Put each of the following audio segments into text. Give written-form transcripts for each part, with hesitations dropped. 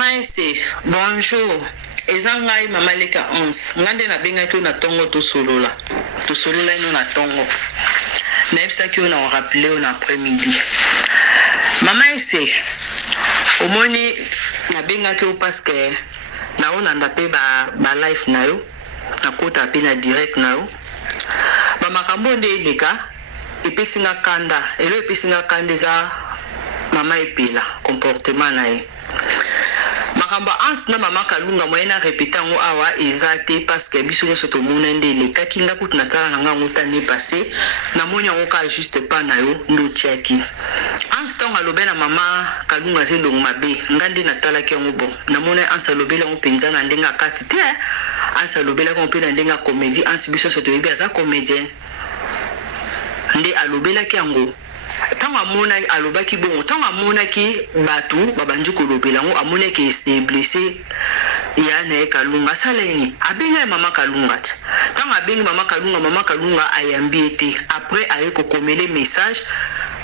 Maman ese, bonjour. Ezangai mama leka 11. Ngande na benga ki na tongo to solola. To solola ino na tongo. Na epsa ki na rappeler on après-midi. Mama ese, omoni na benga ki parce que na ona ndape ba live na yo. Na kota pe na direct na yo. Ba makambo nde leka epesinga kanda. Elo epesinga kanda za mama epela comportement na ye. Makamba ans na mama kalunga moyena répéter ngo awa ezate parce que biso nyoso to mona ndele kakinga kutu natala nga ngota ne passé na monya ngo ka juste pas na yo ndo tiaki ans tonga lobela mama kalunga zelo mabe ngande natala ki ngo bon na mona ans lobela ngo penza na ndenga kati te ans lobela ko pe na ndenga comédie ans biso so to yebi aza comédien nde alobela ki ngo tanga mona alobaki bon tanga mona ki batu babanju ko lobela ngo amona ki est blessé ya na kalunga saleni abenga mama kalunga tanga abenga mama kalunga ayambi ete après aye ko komele message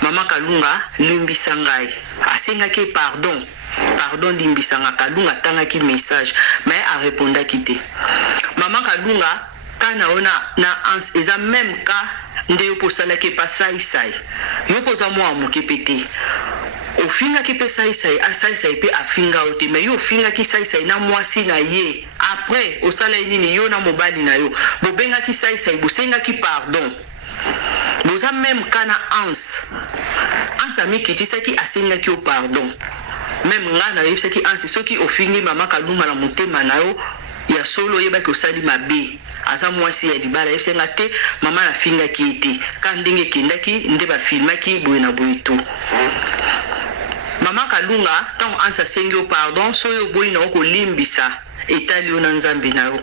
mama kalunga limbisa ngai asenga ki pardon limbisa nga kalunga tanga ki message mais a réponda kité mama kalunga kana ona na ans eza même cas nde yo posala ke pa sai yo poza mo amuke pete ofinga ki pe sai pe afinga ote mais yo finga ki sai na mwasi na ye après osala nini yo na mobali na yo bobenga ki sai bosenga ki pardon boza même kana ans ami kitisa ki asenga ki o pardon même nga na yebisa ki ans soki ofingi mama kalunga na motema na yo ya solo yeba ki osali mabe asa mwasi ya libala yebisa te mama na finga ki ete kandenge kendaki nde ba filmaki boye na boye to mama kalunga tant ansa sengyo pardon so yo boye na ko limbisa etali ona nzambe na yo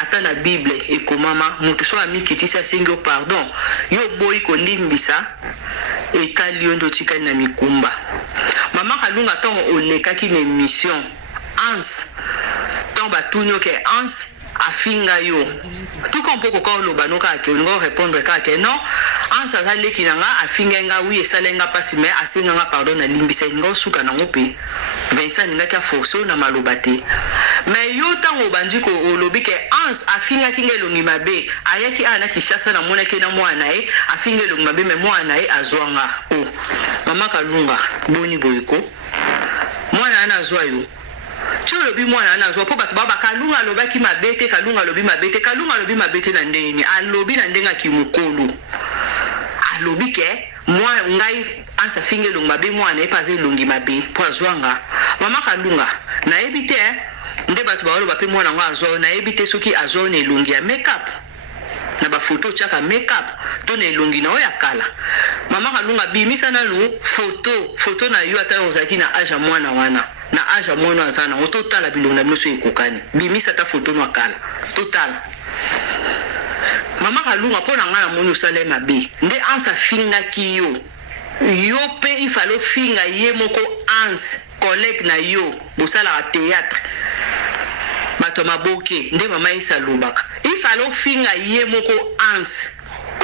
ata na bible ekomama mutu so amikitisa sengyo pardon yo boye ko limbisa etali ondo tikali na mikumba mama kalunga tant olekaki na mission ans tant batunyo ke ans afinga yo tout comme poko ko lo banoka ke ngo répondre ka ke non ansa za leki nga afinga nga wi esalenga pasi mais asinga nga pardon na limbisa ngo suka na ngope Vincent nga ka forso na malobate mais yo tango bandi ko olobi ke ans afinga kingelo ngimabe ayaki ana kishasa na mona ke na mwana e afinga lo ngimabe mais mwana e azwanga o mama kalunga boni boyiko mwana ana azwa yo cholo bi mwana na zo po batu baba kalunga lobaki mabete kalunga lobi mabete na ndeni alobi na ndenga kimukolo alobi ke mwa ngai ansa fingelo mabe mwana epaze longi mabe po azwanga mama kalunga na ebite nde batu ba loba pe mwana ngo azo na ebite soki azo ne longi ya makeup na ba photo chaka makeup to ne longi na oya kala mama kalunga bimisa na lu photo na yo ata ozaki na aja mwana wana na aja mwana azana o total bilonga biso ekokani bimisa ta photo no kala total mama kalunga pona ngana moni usale mabe nde ansa finga ki yo pe ifalo finga ye moko ans collègue na yo bosala théâtre bato maboke nde mama isa lubaka ifalo finga ye moko ans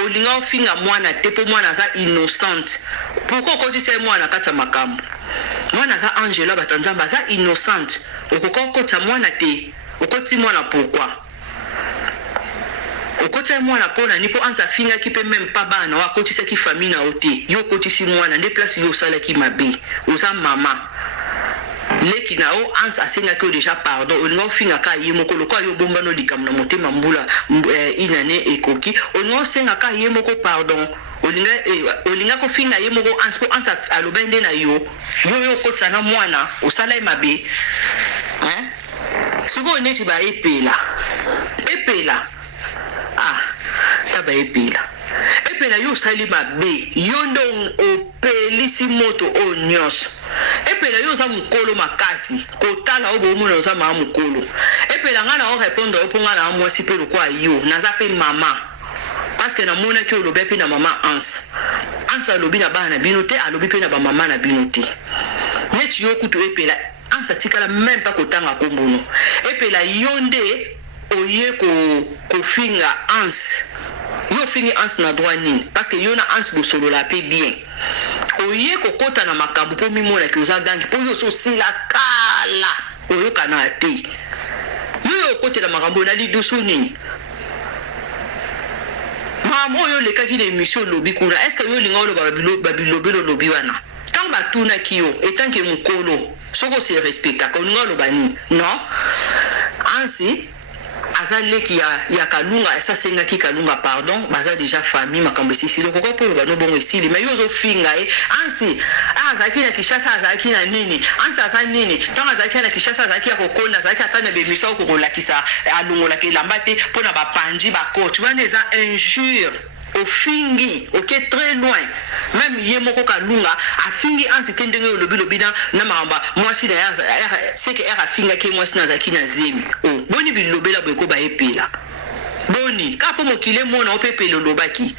olinga ofinga mwana te po mwana za innocente pourquoi kotisa mwana kata makambo mwana za Angela batanzamba za innocente okokota mwana te okoti mwana pourquoi okota mwana pona nipo anza finga ki pe même pas bana wa kotisa ki famille na ote yo kotisi mwana nde place yo sala ki mabe oza mama leki na o ans asenga ko déjà pardon olinga finga ka ye moko lokwa yo bomba no likamna motema mbula inane ekoki olinga senga ka ye moko pardon olinga ko finga ye moko ans po ans alobende na yo kotsa na mwana osala mabe hein suko neti ba epela taba epela yo sali mabe yo ndo opelisi moto o nyos epela yo za mukolo makasi kotala obo mona za ma mukolo epela ngana o répondre oponga na mwasi pe lokwa yo naza pe mama parce que na mona ki olobe pe na mama ans alobi na bana binote alobi pe na ba mama na binote neti yo kutu epela ans atikala même pas kotanga kombono epela yonde oye ko finga ans yo fingi ans na droit nini parce que yo na ans bosolo la pe bien oye ko kota na makambo po mimona ki oza gangi po yo so sila kala oyo kana te yo kote la makambo na lidusu nini mama oyo lekaki na émission lobi kuna est ce que yo linga oloba babilobelo lobi wana tant batuna kiyo etant que mukolo soko se respecta ko linga oloba nini non ansi azaleki ya kalunga esa senga ki kalunga pardon baza déjà famille makambo sisi le koko polo bano bongo esili mais yozo finga ansi azaki na Kishasa azaki na nini ansi asa nini tant azaki na Kishasa azaki ya kokonda azaki atana be misa ko kolakisa alungola ke lambate pona ba panji ba coach wana eza injure au fingi ok très loin même yemoko kalunga afingi ansi tendenge lobi na maramba moi si d'ailleurs c'est que era finga ke moi si nazaki na zemi oh boni bilobela bweko ba epela boni kapo mokile mona opepelo lobaki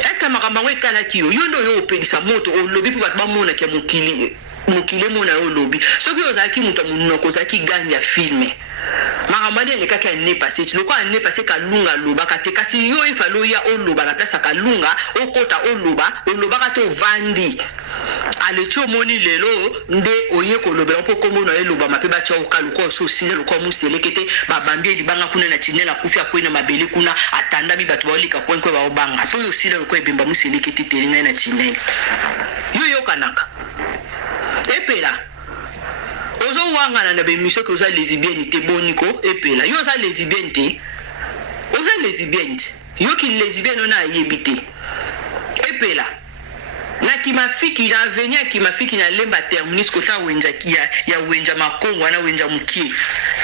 est-ce que maramba we kala kiyo yondo yo opelisa moto o lobi po batba mona ke mokile mona yo lobi soki ozaki muto munoko zaki ganya filme makamade le kaka ne passé tu le quoi ne passé kalunga loba kate kasi yo ifalo ya oloba la place kalunga okota oloba ka to vandi ale cho moni lelo nde oye ko lobela po kombo na eloba mape ba cha okaluko so sile lo ko muselekete ba bambie libanga kuna na chinela kufia kwena mabele kuna atanda bi batu balika kwenkwe ba obanga to yo sile lo ko ebemba muselekete telinga na chinela yo kanaka epela ozo wanga na be mission que oza lesbienne te boniko epela yo oza lesbienne te oza lesbienne yo ki lesbienne na yebite epela na kimafiki na avenir kimafiki na lemba terminus kota wenja kia ya wenja makongo na wenja mukie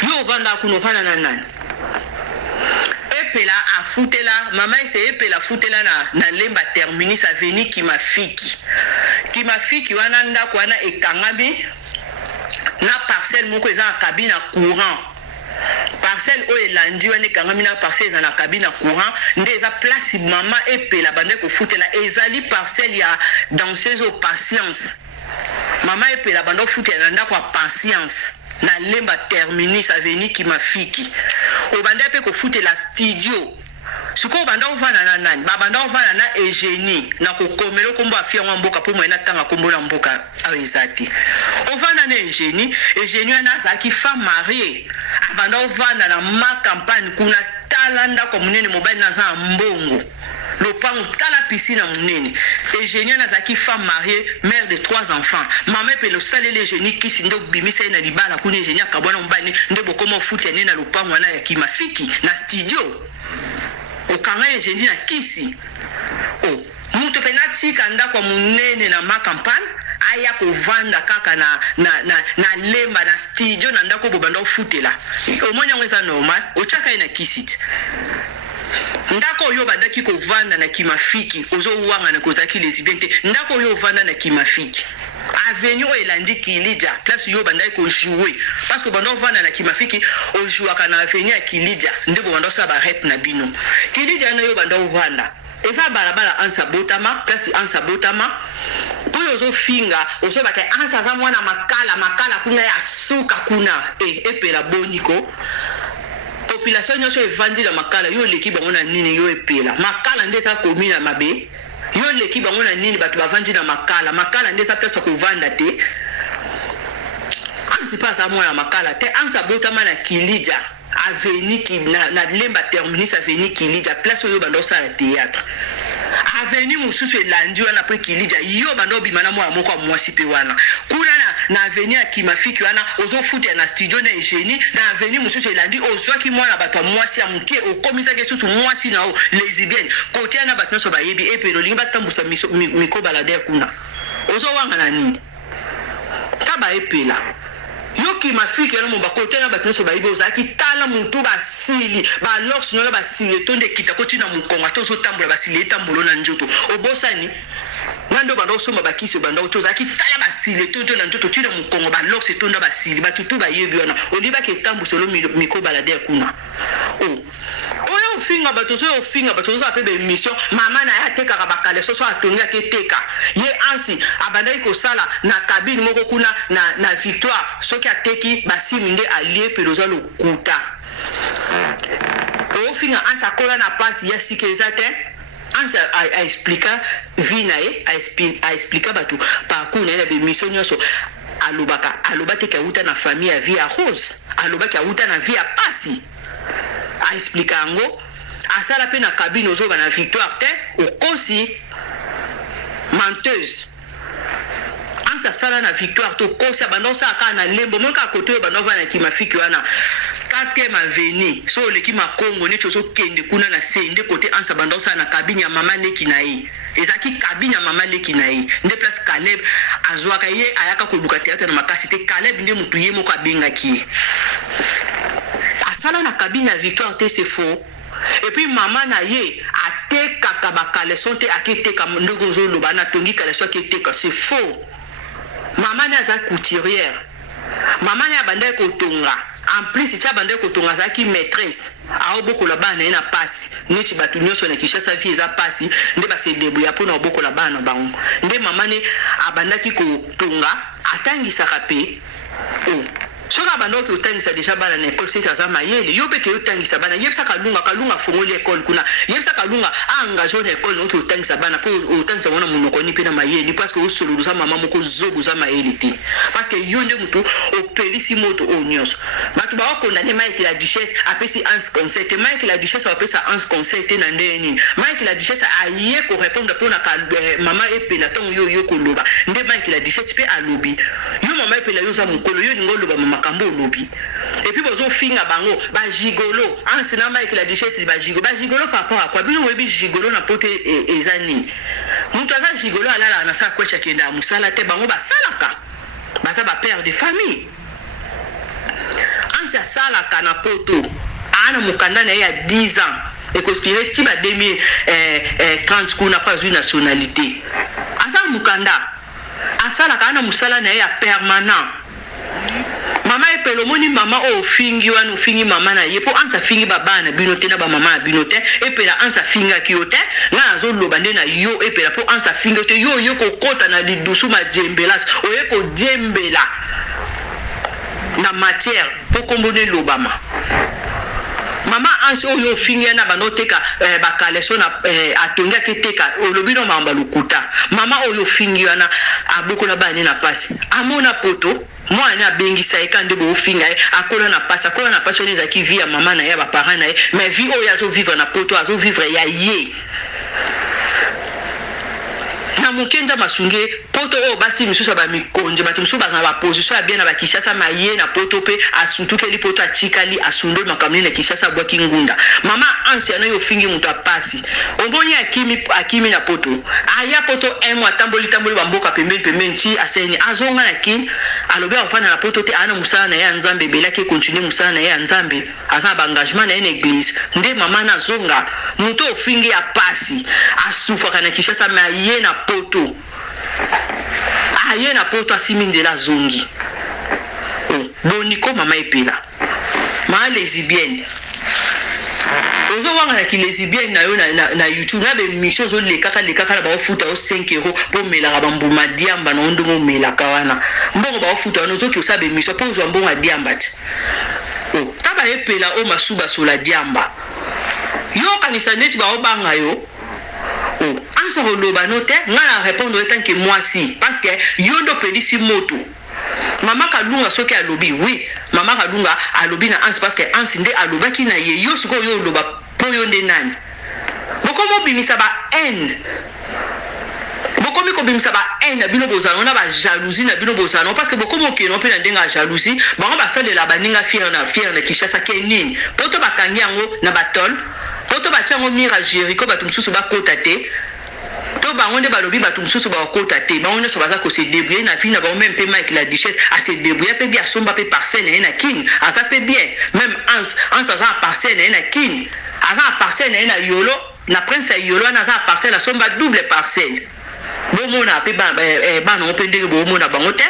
yo vanda kuno fana na nani epela afutela mama ese epela futela na lemba terminus avenir kimafiki wana ndako wana ekangami na parcelle moko eza na cabine courant parcelle o elandi wana ekangami na parcelle eza na cabine courant nde eza place mama epela bande kofutela ezali parcelle ya danseuse au patience mama epela bande kofutela na ndako ya patience na lemba terminus avenir kimafiki obande pe kofutela studio siko banda ovana na nani babanda ovana na Eugénie na kokomelo kombo afia wa mboka po mwena tanga kombo na mboka awezati ovana na Eugénie na zaki femme mariée abanda ovana na ma campagne kuna talanda ko munene mobali na za mbongo lopango tala piscine munene Eugénie na zaki femme mariée mère de 3 enfants maman pe lo salele Eugénie kisi ndo bimisa na libala kuna Eugénie akabwana mbani ndo bokomo futi na lopango na ya kimafiki na studio okanga Eugénie na kisi oh muto penati kanda kwa munene na ma campagne aya ko vanda kaka na lemba na studio na ndako bobanda ofutela omonya ngeza normal ochaka ina kisi ndako yo bandaki ko vanda na kimafiki ozo wanga na kozaki lesbienne ndako yo vanda na kimafiki avenue o elandi Kilija place yo bandai ko jouer parce que bando vanda na kimafiki o joua kana avenue ya Kilija ndebo bando sa ba rep na bino Kilija na yo bando vanda eza balabala ansa botama place ansa botama po yo zo finga ozo ba ke ansa za mwana makala kuna ya suka kuna epela boniko population nyoso evandi la makala yo leki bango na nini yo epela makala ndesa komina mabe yo leki bango na nini batu bavandi na makala ndesa pesa ko vanda te ansi pasa mwana makala te ansa botama na Kilija avenue na lemba terminus avenue Kilija place yo bando sala théâtre avenue mususu elandi wana po Kilija yo bando bimana mwa moko mwasi pe wana kuna na avenue ya kimafiki wana ozo futi na studio na Eugénie na avenue mususu elandi ozwaki mwana bato mwasi ya muke okomisa ke susu mwasi na o lesbienne kotia na bato so bayebi epelo linga batambusa miko balade kuna ozo wanga na nini kaba epela yo kimafiki na momba kotia na bato so bayebi ozaki tala mutu basili ba lox no ba sili tonde kita kotina mukonga tozo tambola basili tambolo na njoto obosani ngando bando somba bakisi bando tozaki tala basili toto na njoto tina mukongo ba lox tonda basili batutu bayebi wana oliba ke tambu solo miko balade kuna oyo finga bato so finga bato so ape be mission mama na ya teka ka bakale so atonga ke teka ye ansi abandai ko sala na cabine moko kuna na victoire soki ateki basimi nde allié peloza lokuta o finga ansa kola na passe ya sikezate ansa a explica vina a explica bato parcours na be mission nyoso alobate ka uta na famille ya vie ya rose alobaki auta na vie ya pasi a expliquer ngo asala pe na cabine ozoba na victoire te okosi menteuse ansa sala na victoire to kosi abando sa ka na lembo moka koto bandova na kimafiki wana 4e avenue so leki makongo ne tozo kende kuna na sende côté ansa bando sa na cabine ya mama leki na ye ezaki cabine ya mama leki na ye nde place Caleb azwaka ye ayaka koluka théâtre na makasi te Caleb nde mutu ye moko abengaki asala na cabine ya victoire te c'est faux. Et puis maman na ye ateka kabakaleson te akiteka ndogo zo lobana tongi kaleson akiteka c'est faux. Maman na za couturière. Maman na bande ko tonga. En plus si bande ko tonga za ki maîtresse. A boko la bana na passe. Neti batu nyoso na Kishasa fi za passe nde ba se debuya pona boko la bana bango. Nde maman ne abandaki ko tonga atangisa kape. Oh. Soka bando ki utangisa deja bana na école c'est kaza mayele yo peke utangisa bana yebisa kalunga fongoli école kuna yebisa kalunga engagé na école no ki utangisa bana po utangisa wana munoko ni pe na mayele parce que osolo za mama moko zogo za mayele te parce que yo nde mutu opelisi moto onyos batu ba condamner Mike la duchesse apesi ans conseil Mike la duchesse apesa ans conseil te na ndeni Mike la duchesse aye ko répondre pour na mama epela ton yo koloba nde Mike la duchesse pe alobi yo mama epela yo za mukolo yo ngoloba mama kambo lobi et puis bozo finga bango ba gigolo ansina Mike la duchesse ba gigolo par rapport à quoi bino webi gigolo na pote ezani mutu aza gigolo alala na sa kwecha kenda musala te bango ba salaka baza ba père de famille ansia salaka na poto ana mukanda na ya 10 ans et conspiré tiba 2030 kuna pas une nationalité asa mukanda asalaka ana musala na ya permanent. Mama epelo moni mama o fingi wana fingi mama na yepo ansa fingi baba na binote na ba mama binote epela ansa finga kiote nga azo loba nde na yo epela po ansa finga te yo kokota na lidusu ma djembelas oye ko djembela na matière po kombone lobama mama ansi oyo fingi na banoteka bakaleso na atonga keteka olobino mamba lukuta mama oyo fingi wana aboko na bani na pasi amona poto moi na bengisa ekande bo finga akola na pasa les aki via maman na ya ba parents na mais vie o yazo vivre na poto azo vivre ya ye na mukenza masunge poto o basi misusa ba mikonje batu misusa ba na position ya bien na ba Kishasa maye na poto pe asutuke li poto atikali asundo makamni na Kishasa bwa kingunda mama ansi ana yo fingi mutu apasi omboni akimi na poto aya poto emo atamboli ba mboka pembeni ti aseni azonga na kin alobe afana na poto te ana musala na ya nzambe belaki continuer musala na ya nzambe asa ba engagement na église nde mama na zonga mutu ofingi apasi asufa na Kishasa maye na poto aye na poto asimindela zongi boniko mama epela ma lesbienne ozo wanga na ki lesbienne na yo na YouTube na be mission zo le kaka na ba futa o 5 € po mela ba mbuma diamba na ndongo mela kawana mbongo ba futa no zo ki osabe mission po zo mbongo diamba ti taba epela o masuba sola diamba yo kanisa neti ba obanga yo ansa roloba note ngana répondre tant que moi si parce que yondo pedisi moto mama kalunga soki alobi oui mama kalunga alobi na ans parce que ans nde alobaki na ye yo siko yo loba po yo nde nani bokomo bimisa ba haine bokomi ko bimisa ba haine bino bozano na ba jalousie na bino bozano parce que bokomo ke no pe na ndenga jalousie bango ba salela baninga fier na Kishasa ke nini poto bakangi yango na batol poto bachango mira Jericho batum susu bakota te to bango nde balobi batum susu bakota te bango ne so baza ko se débrouiller na vie na ba même pe Mike la duchesse a se débrouiller pe bien somba pe parcelle na kin asa pe bien même ans asa parcelle na kin asa parcelle na yolo na prince yolo na asa parcelle somba double parcelle bomona pe ba no pe ndenge bomona bango te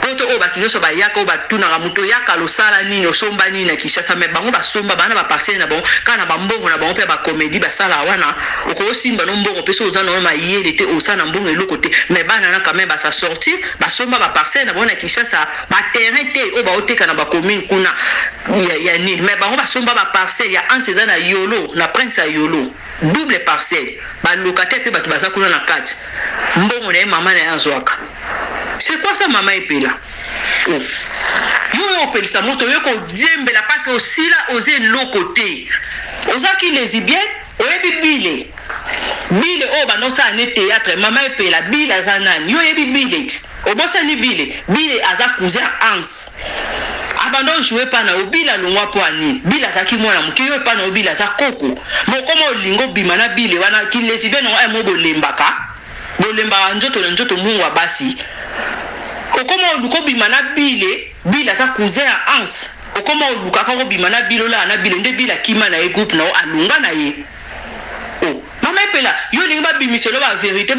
poto o batu nyoso ba yaka o batu na muto yaka lo sala nini osomba nini na Kishasa me bango basomba bana ba parcelle na bango kana ba mbongo na bango pe ba comédie ba sala wana oko simba no mbongo pe so za no ma yele te o sana mbongo eloko te me bana na quand même ba sa sortir ba somba ba parcelle na bango na Kishasa ba terrain te o ba oteka na ba commune kuna ya ni me bango ba somba ba parcelle ya anseza na yolo na prince ya yolo double parcelle ba locataire pe batu ba za kuna na 4 mbongo na mama na azwaka C'est quoi ça, maman epela? Oh. Yo opelisa moto yo ko diembela parce que aussi là osé l'autre côté. Ozaki lesbienne, oyebi bile. Bile oh ba no sa ne théâtre, maman epela bile azanani. Yo yebi bile. Obosa ni bile. Bile aza cousin Hans. Abandon jouer pas na obila longwa po ani. Bile azaki mwana muke yo pa na obila za koko. Mokoma olingo bimana bile wana ki lesbienne on mo bolembaka. Bolembaka njoto mungu wa basi. Okoma oluko bimana bile za cousin Hans. Okoma oluka kako bimana bilola na bile nde bila kima na e groupe na alunga na ye. Oh, mama epela yo linga bimiselo ba vérité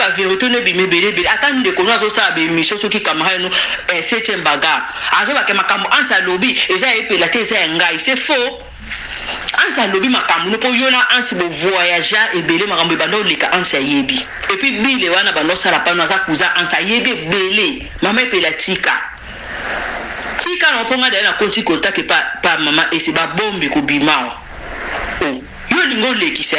ne bimebele bele atani de kono azo sa be mission soki camarade no 7e bagarre. Azo ba ke makambo ansa lobi eza epela te eza ngai, c'est faux. Ansa lobi makambo no po yona ansi bo voyager ebele makambo bando lika ansa yebi. Et puis bile wana bando sala pa na za kuza ansa yebi bele. Mama epela tika no ponga de na konti contact pa mama et c'est ba bombe ko bimao. Oh, yo lingo leki se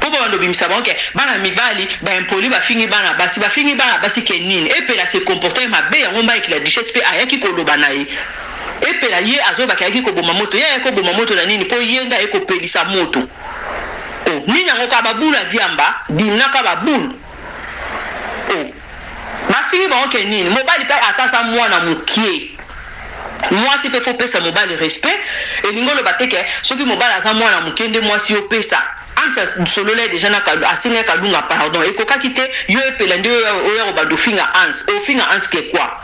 pobo bando bimisa ba okay bana mibali ba impoli ba fingi bana basi kenini epela se comporter mabe yango mba ikila duchesse pe ayaki ko loba na ye. Epela ye azoba kayaki ko boma moto ye ko boma moto na nini po yenda eko pelisa moto. Oh, nini yango ka babula diamba dimna ka babulu. Oh, mafingi ba okay nini mobali pa atasa mwana mukie. Moi si pe faut pesa mobali respect et ningo le bateke soki mobali aza mwana mukende moi si opesa ansa solo le déjà na kadu asinga kadunga pardon et koka kite yo epela ndio oyo bado finga ans o finga ans ke quoi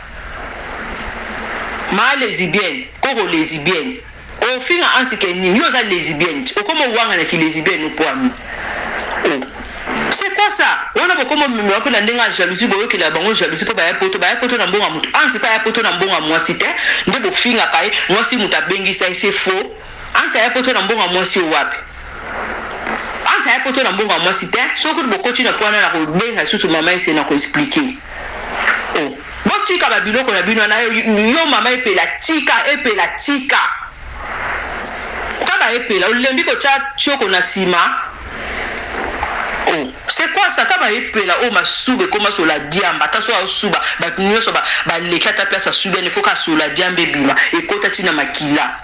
ma lesbienne koko lesbienne o finga ans ke ni yo za lesbienne o comme wanga na ki lesbienne po ami. Oh, c'est quoi ça? On a beaucoup de gens qui ont jalousie, qui ont jalousie pour bailler poto na mbonga mutu. Ansi pa poto na mbonga moi cité, ndebo finga kai, moi si muta bengi ça c'est faux. Ansi ya poto na mbonga moi si wapi. Ansi ya poto na mbonga moi cité, soko bo continue pour na ko benga susu mama ese na ko expliquer. Oh, bo tika ba biloko na bino na yo mama epela tika. Kaba epela o lembi ko cha choko na sima. Oh, c'est quoi ça? Kaba epela o masube koma so la diamba ta so suba ba nyoso ba leka ta place sube il faut ka so la diambe bima e kota tina makila.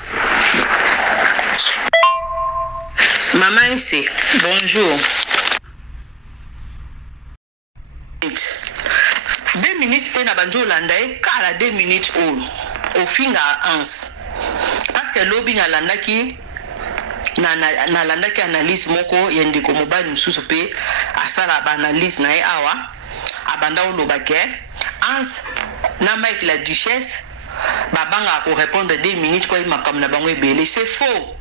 Maman ese bonjour. 2 minutes pe na banjo landa e kala 2 minutes o finga ans parce que lobby na landa ki na landa ki analyse moko yende ko mobile msusu pe asala ba analyse na e awa abanda o lobake ans na Mike la duchesse babanga ko répondre 2 minutes ko makam na bango ebele c'est faux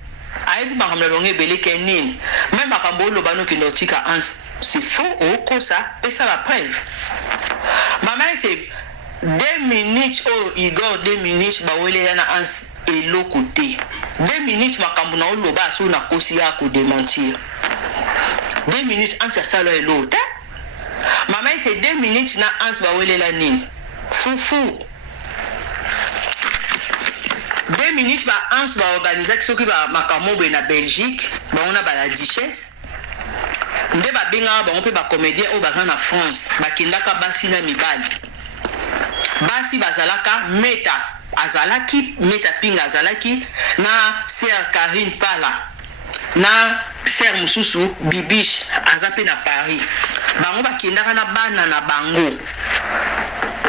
ayebi makam na bango ebele ke nini même makambo lobano ki notika ans c'est faux o ko ça et ça la preuve maman c'est 2 minutes oh Igor 2 minutes ba wele yana ans et l'autre côté 2 minutes makambo na oloba so na kosi ya ko démentir 2 minutes ans ça lo et l'autre maman c'est 2 minutes na ans ba wele la nini foufou 2 minutes ba ans ba organiser qui ba makambo be na Belgique ba on a ba la duchesse nde ba benga ba on peut ba comédien au bazan na France ba kindaka basi na mibali basi bazalaka meta azalaki meta pinga azalaki na sœur Karine Pala na sœur mususu Bibiche azape na Paris bango bakindaka na bana na bango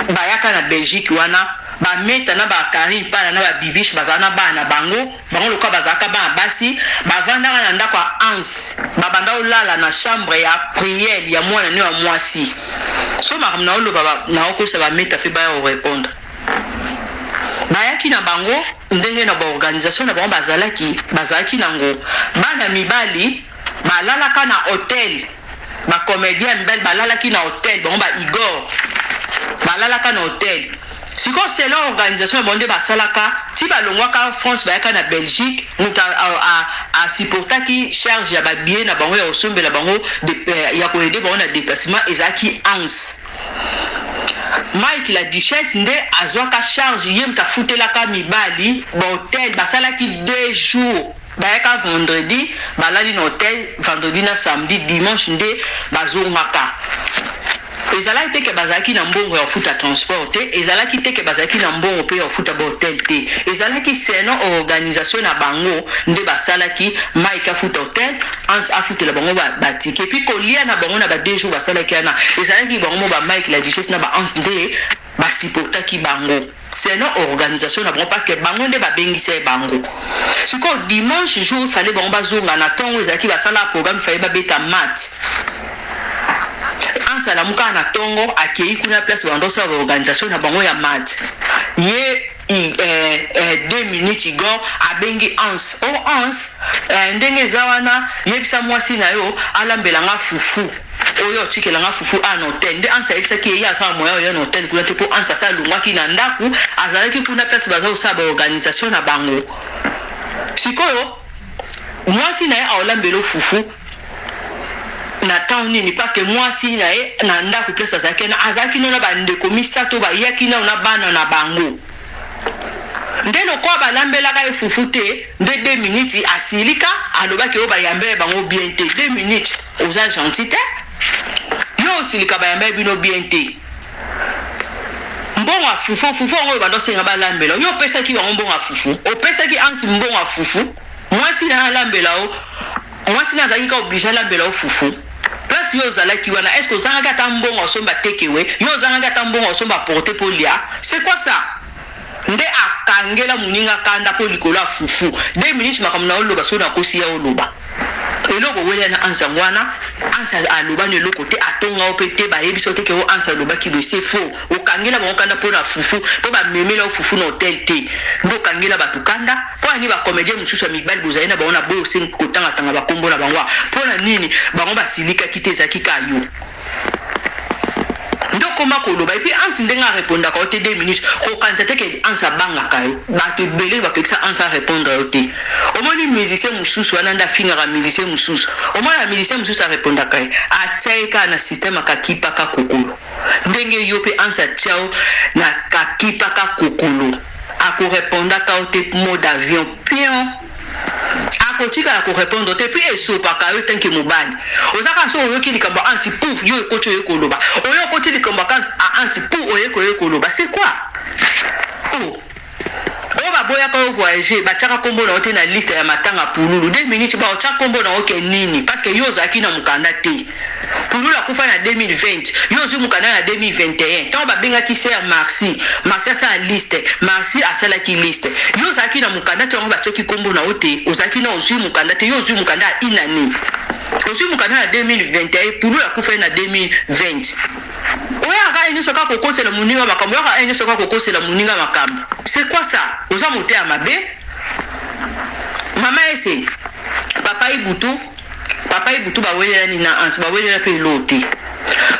bayaka na Belgique wana ba meta na ba Karine Pala na ba Bibiche bazana bana bango loka bazaka ba basi bavandaka na ndako Ans babanda olala na chambre ya prière ya mwana ne wa mwasi so makamna olo baba na okosa ba meta pe ba répondre bayaki na bango ndenge na ba organisation na bango bazalaki nango bana mibali balalaka na hôtel ba comédien mibali balalaki na hôtel bango ba Igor balalaka na hôtel siko c'est l'organisation monde basalaka ti balongwaka France bayaka na Belgique muta a supportaki charge ya ba billet na bango ya osombe na bango ya ko aider bango na déplacement ezaki Ans Mike la duchesse nde azwaka charge yem ta futelaka mibali ba hôtel basalaki 2 jours bayaka vendredi balali na hôtel vendredi na samedi dimanche nde bazongaka ezalaki te ke bazalaki na mbongo ya futa transport te, ezalaki te ke bazalaki na mbongo pe ya futa hotel te, ezalaki seno organisation na bango nde basalaki Mike afuta hotel, Ans afutela bango batike, puis kolia na bango na ba 2 jours basalaki ana, ezalaki bango ba Mike la Duchesse na ba Ans nde basipotaki bango. C'est une organisation parce que bango nde babengisa bango. Siko dimanche jour il fallait bango bazonga na tongo ezaki basala programme fallait babeta mat. En sala muka na tongo akei kuna place bando sa organisation na bango ya mat. Ye 2 minutes igo abengi Ans. O Ans ndenge zawana yebisa mwasi na yo alambela nga fufu. Oyo tikela nga fufu an hotel nde Ansa yebisa ki ya sa moya yo hotel kuna te po Ansa sa lunga ki na ndaku azalaki kuna place baza osaba organisation na bango. Sikoyo mwasi na ye aolambelo fufu na town nini parce que mwasi na ye na ndaku place azalaki na bandeko misato bayaki na bana na bango. Ndeno kwa balambela ka fufu te de 2 minutes asilika alobaki o bayambe bango bien te 2 minutes oza gentil te yo silika bayambe bino bien te mbongo fufu ngo bando senga balambela yo pesa ki bango mbongo fufu o pesa ki Ansi mbongo fufu mwasi na lambela o mwasi na zaki ka oblige lambela o fufu place yo zalaki wana est-ce que zanga ta mbongo somba tekewe yo zanga ta mbongo somba porter polia c'est quoi ça? Nde akangela muninga kanda po likola fufu 2 minutes makamna oloba so na kosi ya oloba eloko wele na Ansa ngwana Ansa aloba ne lokote atonga opete ba yebiso te ke o Ansa aloba ki be c'est faux okangela ba kanda po na fufu po ba memela fufu na hotel te ndo kangela batukanda po ani ba comédien mususu ya mibali bozaina ba ona boyo 5 kotanga tanga ba kombo na bango po na nini bango basilika kitezaki kayo ndo koma koloba et puis Ansi ndenga répondre ka ote 2 minutes ko kanza te ke Ansa banga kayo ba te belé ba pekisa Ansa répondre ote omoni musicien mususu wana nda finga musicien mususu omona musicien mususu a répondre kayo atsaika na système akakipa ka kokolo ndenge yope Ansa chao na kakipa ka kokolo ako répondre ka ote mode avion pion akotika la ko répondre te puis esopa ka yo tanki mobali ozaka so oyo ki likamba Ansi pouf yo ekoto yo koloba oyo koti likamba kansi Ansi pouf oyo ko yo koloba c'est quoi? Oh ba boya ka voyager ba chaka kombo na ote na liste ya matanga pululu 2 minutes ba chaka kombo na oke nini parce que yo zaki na mukanda te pululu akufa na 2020 yo zu mukanda na 2021 tant ba benga ki ser Marcy sa liste Marcy asala ki liste yo zaki na mukanda te ba cheki kombo na ote ozaki na ozu mukanda te yo zu mukanda inani ozu mukanda na 2021 pululu akufa na 2020 oya ka eni soka kokosela muninga makambo ya eni soka kokosela muninga makambo c'est quoi ça oza moté à mabe mama ese papa ibutu ba welela ni na Ansi ba welela pe loté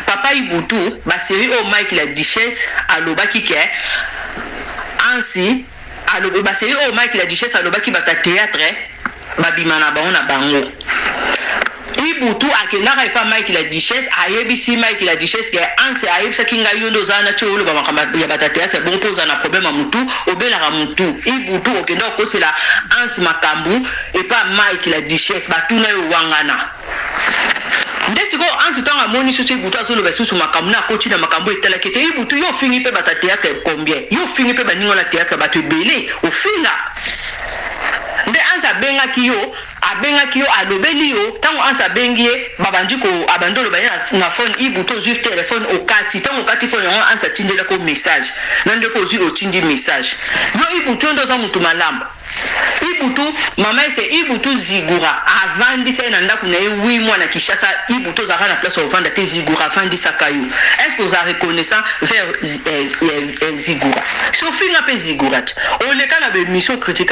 papa ibutu ba série au Mike la Duchesse alobaki ke Ansi aloba ba série au Mike la Duchesse alobaki ba théâtre ba bimana ba ona bango Ibutu akenaka epa Mike la Duchesse ayebisi Mike la Duchesse ke Ansi ayebisa kinga yondo zana cholo ba makamba ya batateatre bon poza na problème mutu obelaka mutu Ibutu okenda okosela Ansi makambu epa Mike la Duchesse batuna yo wangana ndesiko Ansi tanga moni susu Ibutu azoloba susu makambu na koti na makambu etala kete Ibutu yo fingi pe batateatre combien yo fingi pe baningo na théâtre batu belé au finga nde Ansi abengaki yo alobeli yo tango Ansi abengie babandi ko abandolo ba na phone Ibutu zu téléphone okati tango okati phone yango Ansi tindela ko message nande ko zu otindi message yo Ibutu ndo za mutu malamba Ibutu mama ese Ibutu zigura avandi sa na ndaku na 8 mois na Kinshasa Ibutu zaka na place au vendre te zigura avandi sakayo est-ce que vous avez reconnaissant vers zigura Sophie na pe zigura on est kana be mission critique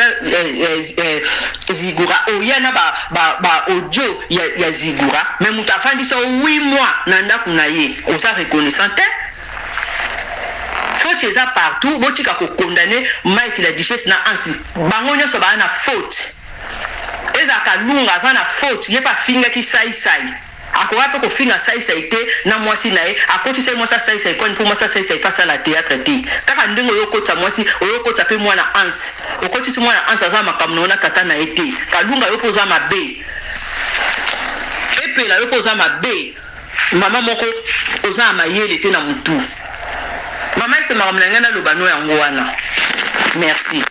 zigura oyana ba audio ya zigura mais mutu avandi sa 8 mois na ndaku na ye on sa reconnaissant faut que ça partout botika ko condamner Mike la Duchesse na Ansi bango nyoso ba na faute ezaka lunga za na faute ye pa finga ki sai akoya pe ko finga sai te na mwasi na ye akoti sai mwasa sai kwa pour mwasa sai pas à la théâtre te kaka ndingo yokota mwasi oyokota pe mwana Ansi okoti si mwana Ansi za makamno na kata na ete kalunga yopoza mabe epela yopoza mabe mama moko oza amayele te na mutu mama ese makambo na ngai naloba no yango wana merci